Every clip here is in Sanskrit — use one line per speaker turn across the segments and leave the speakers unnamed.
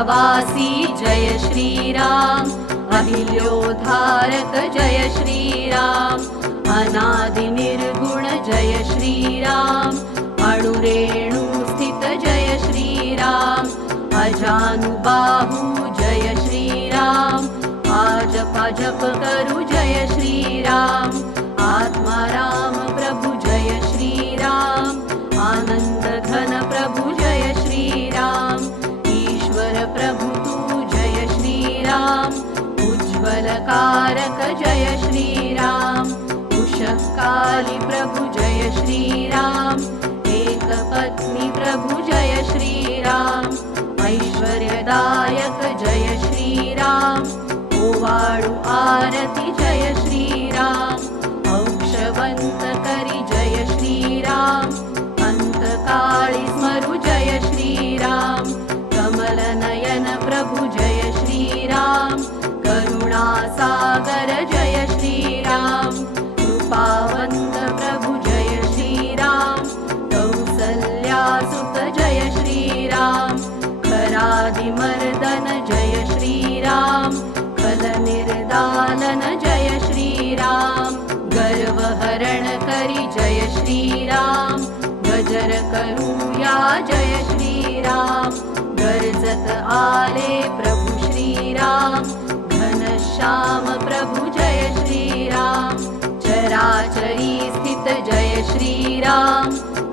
अयोध्यावासी जय श्रीराम। अहिल्योद्धारक जय श्रीराम। अनादिनिर्गुण जय श्रीराम। अणुरेणु स्थित जय श्रीराम। अजानुबाहु जय श्रीराम। आजप जप करु जय श्रीराम। आत्मा उज्ज्वलकारक जय श्रीराम। उषःकालि प्रभु जय श्रीराम। एकपत्नी प्रभु जय श्रीराम। ऐश्वर्यदायक जय श्रीराम। ओवाळु आरति जय श्रीराम। औक्षवन्त करि जय श्रीराम। अन्तकाळि स्मरु जय श्रीराम। कमलनयन प्रभु जय खरादिमर्दन जय श्रीराम खलनिर्दालन जय श्रीराम गर्वहरण करि जय श्रीराम गजर करूया जय श्रीराम गर्जत आले प्रभु श्रीराम घनश्याम प्रभु जय श्रीराम चराचरी स्थित जय श्रीराम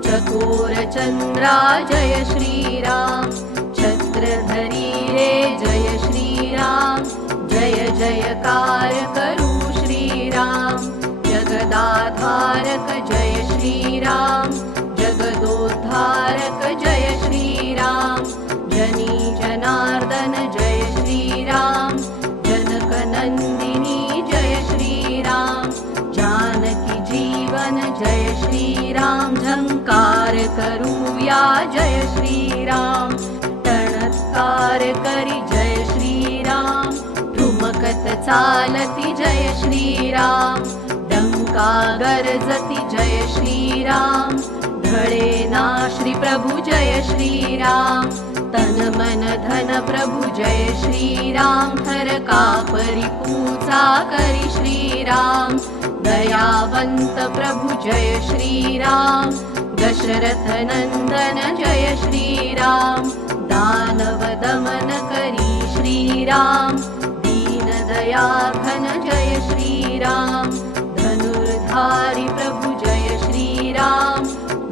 चकोरचन्द्रा जय श्रीराम छत्रधरी रे जय श्रीराम जय जयकार करु श्रीराम जगदाधारक जय श्रीराम जगदोद्धारक जय श्रीराम जनी जनार्दन जय श्रीराम जनकनन्दिनी जय श्रीराम जानकी जीवन जय श्रीराम झङ्कार करूया जय श्रीराम जय श्रीराम। ठुमकत चालति जय श्रीराम। डङ्का गरजति जय श्रीराम। धळे श्री प्रभु जय श्रीराम। तन मन धन प्रभु जय श्रीराम। हर का परिपूजा करि श्रीराम। दयावन्त प्रभु जय श्रीराम। दशरथ नन्दन जय श्रीराम दानव दमन करि श्रीराम दीनदया घन जय श्रीराम धनुर्धारि प्रभु जय श्रीराम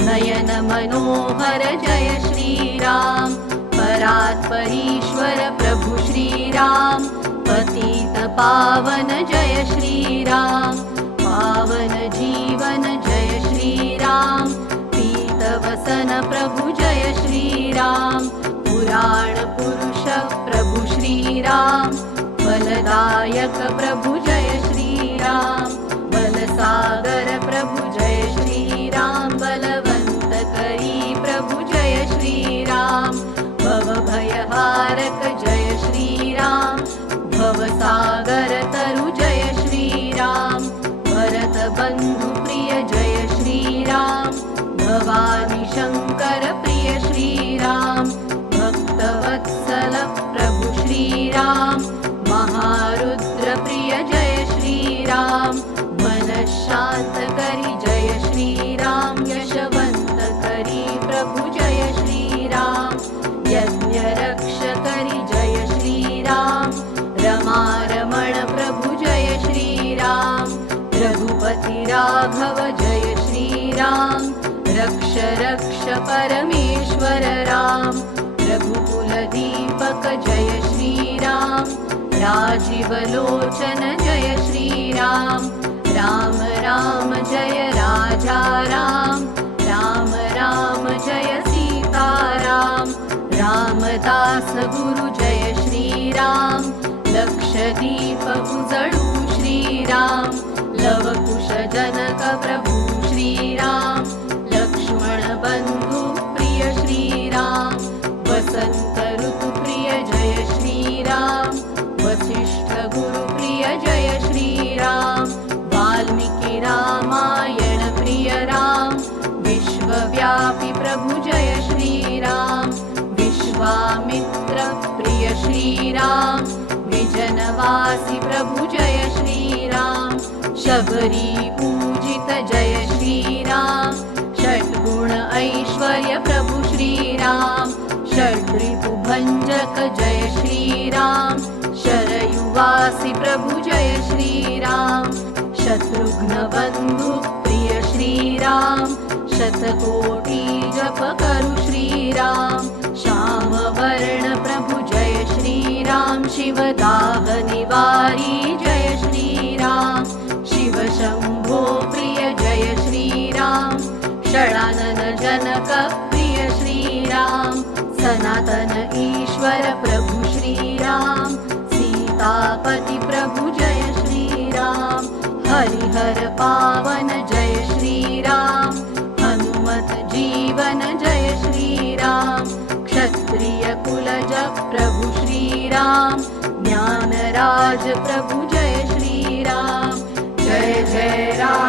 नयन मनोहर जय श्रीराम परात्परीश्वर प्रभु श्रीराम पतित पावन जय श्रीराम पावन जीवन जय श्रीराम पीतवसन प्रभु પ્રભુ रक्ष परमेश्वर राम। रघुकुलदीपक जय श्रीराम। राजीवलोचन जय श्रीराम। राम राम जय राजा राम। राम राम जय सीताराम। रामदास गुरु जय श्रीराम। लक्षदीप उजळू श्रीराम श्रीराम। विजनवासि प्रभु जय श्रीराम। शबरी पूजित जय श्रीराम। षड्गुण ऐश्वर्य प्रभु श्रीराम। षड्रिपुभञ्जक जय श्रीराम। शरयुवासि प्रभु जय श्रीराम। शत्रुघ्नबन्धु प्रिय श्रीराम। शतकोटि जप करु शिवदाह निवारी जय श्रीराम। शिव शम्भो प्रिय जय श्रीराम। षडानन जनक प्रिय श्रीराम। सनातन ईश्वर प्रभु श्रीराम। सीतापति प्रभु जय श्रीराम। हरिहर पावन जय श्रीराम राज प्रभु जय श्री राम। जय जय राम।